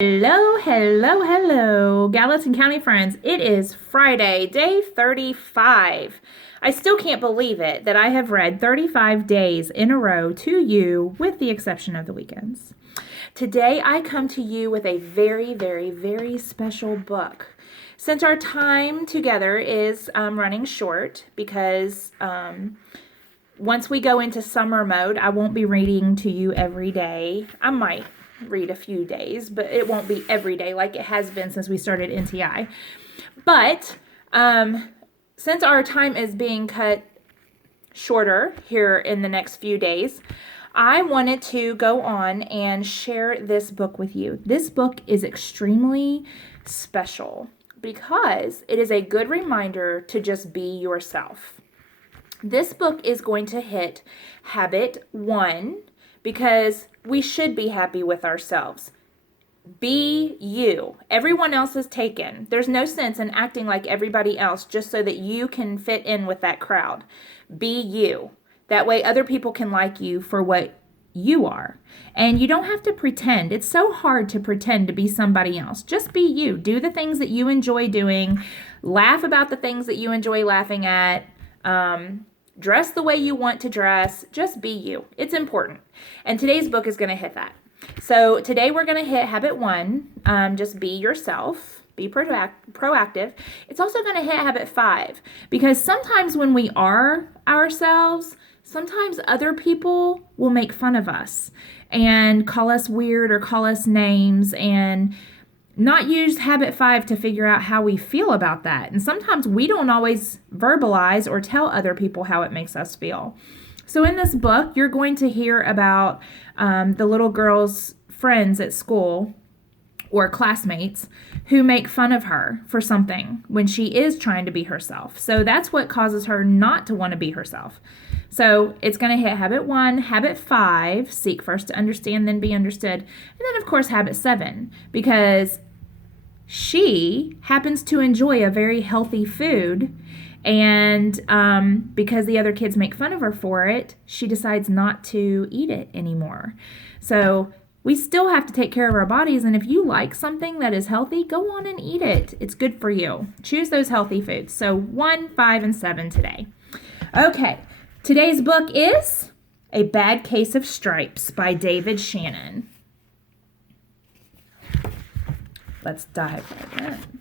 Hello, hello, hello, Gallatin County friends. It is Friday, day 35. I still can't believe it that I have read 35 days in a row to you, with the exception of the weekends. Today, I come to you with a very, very, very special book. Since our time together is running short because once we go into summer mode, I won't be reading to you every day. I might read a few days, but it won't be every day like it has been since we started NTI. But since our time is being cut shorter here in the next few days, I wanted to go on and share this book with you. This book is extremely special because it is a good reminder to just be yourself. This book is going to hit habit 1 because we should be happy with ourselves. Be you. Everyone else is taken. There's no sense in acting like everybody else just so that you can fit in with that crowd. Be you. That way other people can like you for what you are. And you don't have to pretend. It's so hard to pretend to be somebody else. Just be you. Do the things that you enjoy doing. Laugh about the things that you enjoy laughing at. Dress the way you want to dress. Just be you. It's important. And today's book is going to hit that. So today we're going to hit habit 1. Just be yourself. Be proactive. It's also going to hit habit 5 because sometimes when we are ourselves, sometimes other people will make fun of us and call us weird or call us names and not use habit 5 to figure out how we feel about that. And sometimes we don't always verbalize or tell other people how it makes us feel. So in this book, you're going to hear about the little girl's friends at school or classmates who make fun of her for something when she is trying to be herself. So that's what causes her not to want to be herself. So it's going to hit habit 1, habit 5, seek first to understand, then be understood. And then, of course, habit 7, because she happens to enjoy a very healthy food, and because the other kids make fun of her for it, she decides not to eat it anymore. So we still have to take care of our bodies, and if you like something that is healthy, go on and eat it. It's good for you. Choose those healthy foods. So 1, 5, and 7 today. Okay, today's book is A Bad Case of Stripes by David Shannon. Let's dive right in.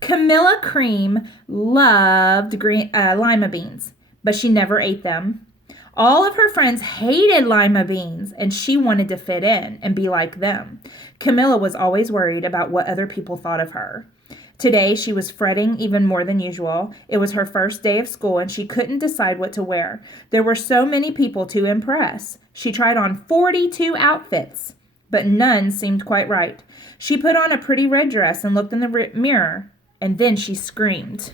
Camilla Cream loved lima beans, but she never ate them. All of her friends hated lima beans, and she wanted to fit in and be like them. Camilla was always worried about what other people thought of her. Today, she was fretting even more than usual. It was her first day of school, and she couldn't decide what to wear. There were so many people to impress. She tried on 42 outfits, but none seemed quite right. She put on a pretty red dress and looked in the mirror, and then she screamed.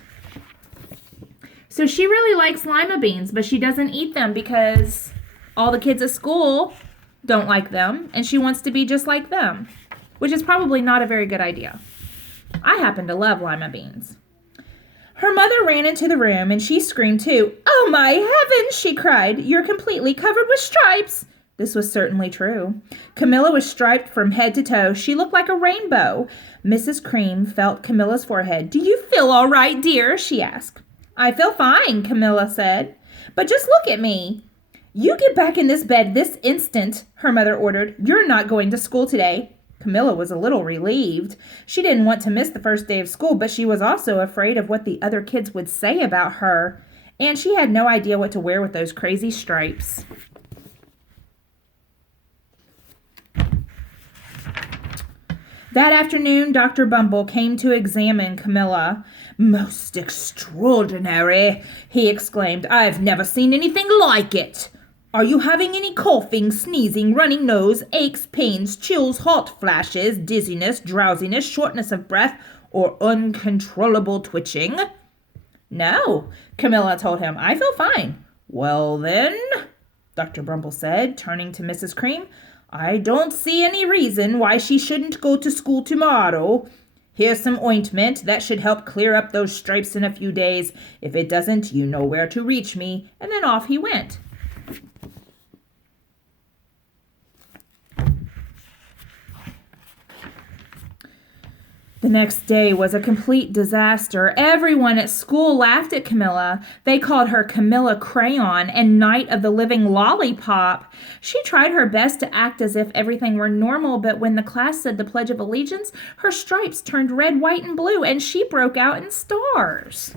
So she really likes lima beans, but she doesn't eat them because all the kids at school don't like them, and she wants to be just like them, which is probably not a very good idea. I happen to love lima beans. Her mother ran into the room, and she screamed too. "Oh, my heavens," she cried. "You're completely covered with stripes." This was certainly true. Camilla was striped from head to toe. She looked like a rainbow. Mrs. Cream felt Camilla's forehead. "Do you feel all right, dear?" she asked. "I feel fine," Camilla said. "But just look at me." "You get back in this bed this instant," her mother ordered. "You're not going to school today." Camilla was a little relieved. She didn't want to miss the first day of school, but she was also afraid of what the other kids would say about her. And she had no idea what to wear with those crazy stripes. That afternoon, Dr. Bumble came to examine Camilla. "Most extraordinary," he exclaimed. "I've never seen anything like it. Are you having any coughing, sneezing, running nose, aches, pains, chills, hot flashes, dizziness, drowsiness, shortness of breath, or uncontrollable twitching?" "No," Camilla told him. "I feel fine." "Well then," Dr. Bumble said, turning to Mrs. Cream, "I don't see any reason why she shouldn't go to school tomorrow. Here's some ointment that should help clear up those stripes in a few days. If it doesn't, you know where to reach me." And then off he went. The next day was a complete disaster. Everyone at school laughed at Camilla. They called her Camilla Crayon and Night of the Living Lollipop. She tried her best to act as if everything were normal, but when the class said the Pledge of Allegiance, her stripes turned red, white, and blue, and she broke out in stars.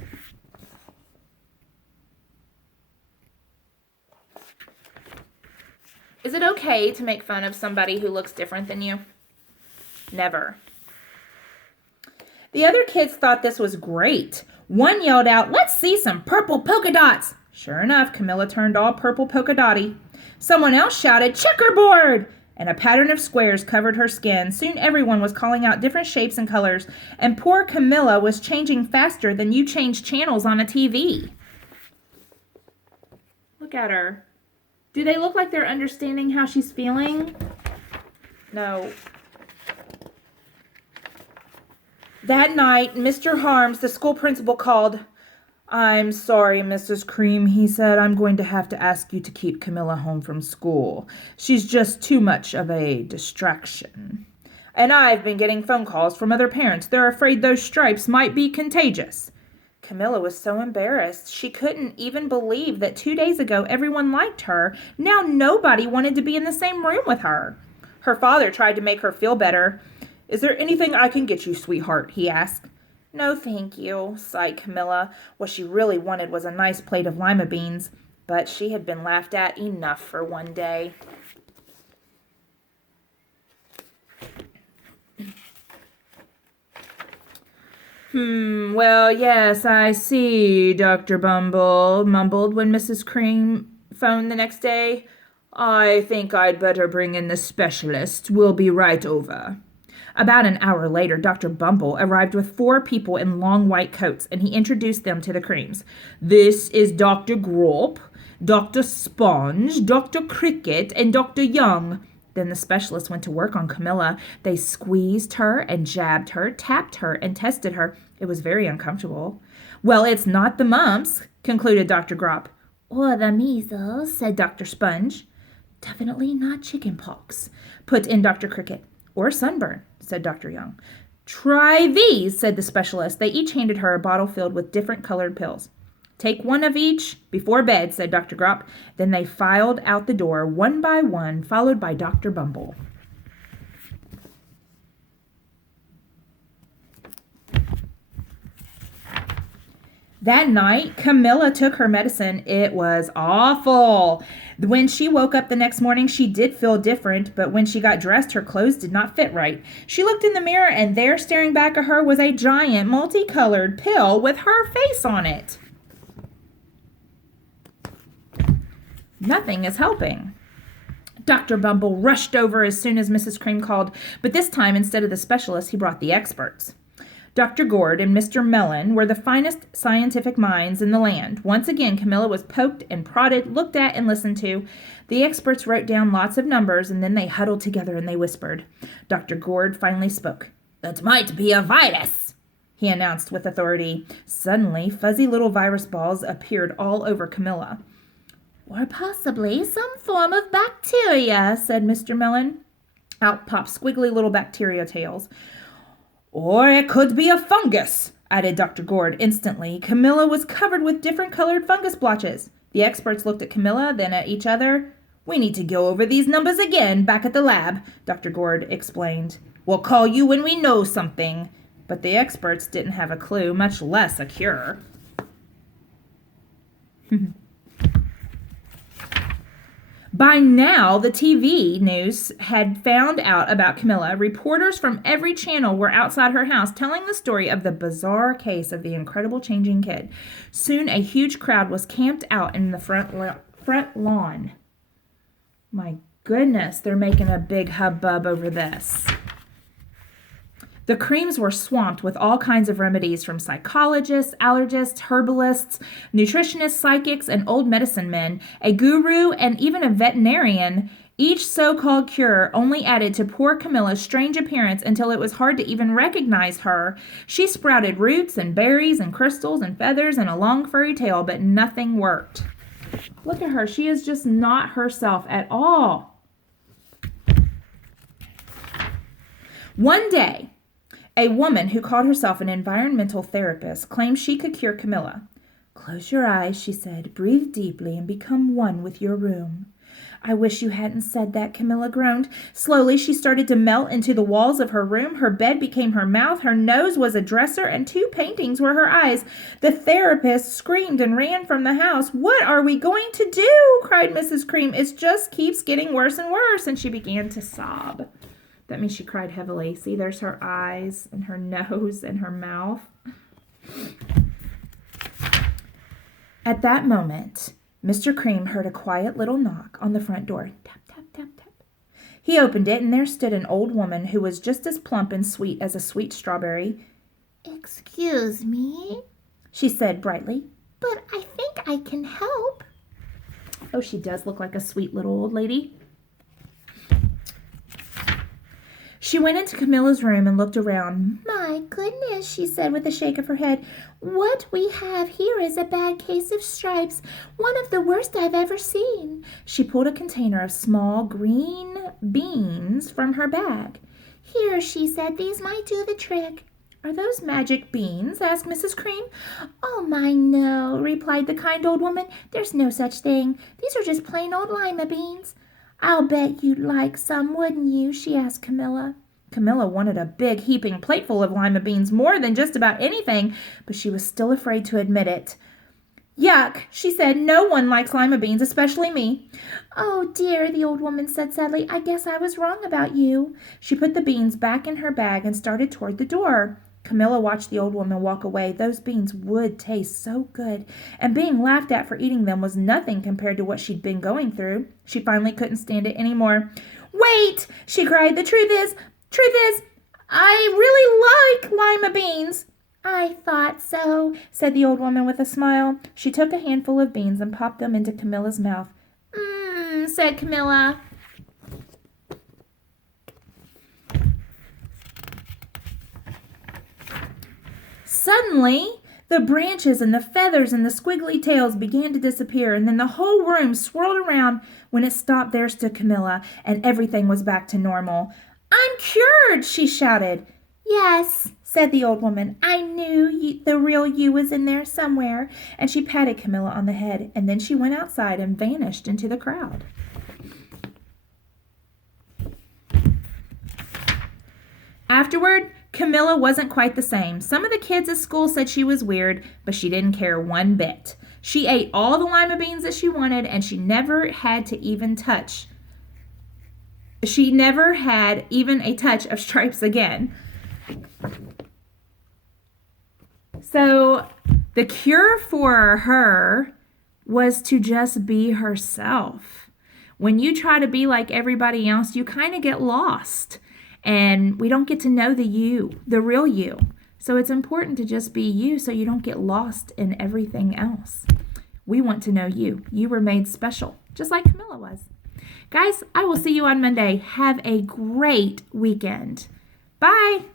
Is it okay to make fun of somebody who looks different than you? Never. The other kids thought this was great. One yelled out, "Let's see some purple polka dots." Sure enough, Camilla turned all purple polka dotty. Someone else shouted, "Checkerboard!" And a pattern of squares covered her skin. Soon everyone was calling out different shapes and colors, and poor Camilla was changing faster than you change channels on a TV. Look at her. Do they look like they're understanding how she's feeling? No. That night, Mr. Harms, the school principal, called. "I'm sorry, Mrs. Cream," he said. "I'm going to have to ask you to keep Camilla home from school. She's just too much of a distraction. And I've been getting phone calls from other parents. They're afraid those stripes might be contagious." Camilla was so embarrassed. She couldn't even believe that 2 days ago everyone liked her. Now nobody wanted to be in the same room with her. Her father tried to make her feel better. "Is there anything I can get you, sweetheart?" he asked. "No, thank you," sighed Camilla. What she really wanted was a nice plate of lima beans, but she had been laughed at enough for one day. Well, yes, I see," Dr. Bumble mumbled when Mrs. Cream phoned the next day. "I think I'd better bring in the specialist. We'll be right over." About an hour later, Dr. Bumble arrived with 4 people in long white coats, and he introduced them to the Creams. "This is Dr. Grop, Dr. Sponge, Dr. Cricket, and Dr. Young." Then the specialist went to work on Camilla. They squeezed her and jabbed her, tapped her, and tested her. It was very uncomfortable. "Well, it's not the mumps," concluded Dr. Grop. "Or the measles," said Dr. Sponge. "Definitely not chicken pox," put in Dr. Cricket. "Or sunburn," said Dr. Young. "Try these," said the specialist. They each handed her a bottle filled with different colored pills. "Take one of each before bed," said Dr. Grop. Then they filed out the door one by one, followed by Dr. Bumble. That night, Camilla took her medicine. It was awful. When she woke up the next morning, she did feel different, but when she got dressed, her clothes did not fit right. She looked in the mirror, and there, staring back at her, was a giant, multicolored pill with her face on it. Nothing is helping. Dr. Bumble rushed over as soon as Mrs. Cream called, but this time, instead of the specialist, he brought the experts. Dr. Gord and Mr. Mellon were the finest scientific minds in the land. Once again, Camilla was poked and prodded, looked at and listened to. The experts wrote down lots of numbers, and then they huddled together and they whispered. Dr. Gord finally spoke. "It might be a virus," he announced with authority. Suddenly, fuzzy little virus balls appeared all over Camilla. "Or possibly some form of bacteria," said Mr. Mellon. Out popped squiggly little bacteria tails. "Or it could be a fungus," added Dr. Gord instantly. Camilla was covered with different colored fungus blotches. The experts looked at Camilla, then at each other. "We need to go over these numbers again back at the lab," Dr. Gord explained. "We'll call you when we know something." But the experts didn't have a clue, much less a cure. By now, the TV news had found out about Camilla. Reporters from every channel were outside her house telling the story of the bizarre case of the incredible changing kid. Soon, a huge crowd was camped out in the front lawn. My goodness, they're making a big hubbub over this. The Creams were swamped with all kinds of remedies from psychologists, allergists, herbalists, nutritionists, psychics, and old medicine men, a guru, and even a veterinarian. Each so-called cure only added to poor Camilla's strange appearance until it was hard to even recognize her. She sprouted roots and berries and crystals and feathers and a long furry tail, but nothing worked. Look at her. She is just not herself at all. One day, A woman who called herself an environmental therapist claimed she could cure Camilla. "Close your eyes," she said. "Breathe deeply and become one with your room." "I wish you hadn't said that," Camilla groaned. Slowly, she started to melt into the walls of her room. Her bed became her mouth. Her nose was a dresser, and 2 paintings were her eyes. The therapist screamed and ran from the house. "What are we going to do?" cried Mrs. Cream. "It just keeps getting worse and worse," and she began to sob. That means she cried heavily. See, there's her eyes and her nose and her mouth. At that moment, Mr. Cream heard a quiet little knock on the front door. Tap, tap, tap, tap. He opened it, and there stood an old woman who was just as plump and sweet as a sweet strawberry. "Excuse me," she said brightly, "but I think I can help." Oh, she does look like a sweet little old lady. She went into Camilla's room and looked around. "My goodness," she said with a shake of her head. "What we have here is a bad case of stripes, one of the worst I've ever seen." She pulled a container of small green beans from her bag. "Here," she said, "these might do the trick." "Are those magic beans?" asked Mrs. Cream. "Oh, my, no," replied the kind old woman. "There's no such thing. These are just plain old lima beans." "I'll bet you'd like some, wouldn't you?" she asked Camilla. Camilla wanted a big heaping plateful of lima beans more than just about anything, but she was still afraid to admit it. "Yuck," she said. "No one likes lima beans, especially me." "Oh, dear," the old woman said sadly. "I guess I was wrong about you." She put the beans back in her bag and started toward the door. Camilla watched the old woman walk away. Those beans would taste so good, and being laughed at for eating them was nothing compared to what she'd been going through. She finally couldn't stand it anymore. "Wait!" she cried. The truth is, I really like lima beans." "I thought so," said the old woman with a smile. She took a handful of beans and popped them into Camilla's mouth. "Mmm," said Camilla. Suddenly, the branches and the feathers and the squiggly tails began to disappear, and then the whole room swirled around. When it stopped, there stood Camilla, and everything was back to normal. "I'm cured!" she shouted. "Yes," said the old woman. "I knew the real you was in there somewhere." And she patted Camilla on the head, and then she went outside and vanished into the crowd. Afterward, Camilla wasn't quite the same. Some of the kids at school said she was weird, but she didn't care one bit. She ate all the lima beans that she wanted, and she never had even a touch of stripes again. So the cure for her was to just be herself. When you try to be like everybody else, you kind of get lost. And we don't get to know the real you. So it's important to just be you so you don't get lost in everything else. We want to know you. You were made special, just like Camilla was. Guys, I will see you on Monday. Have a great weekend. Bye.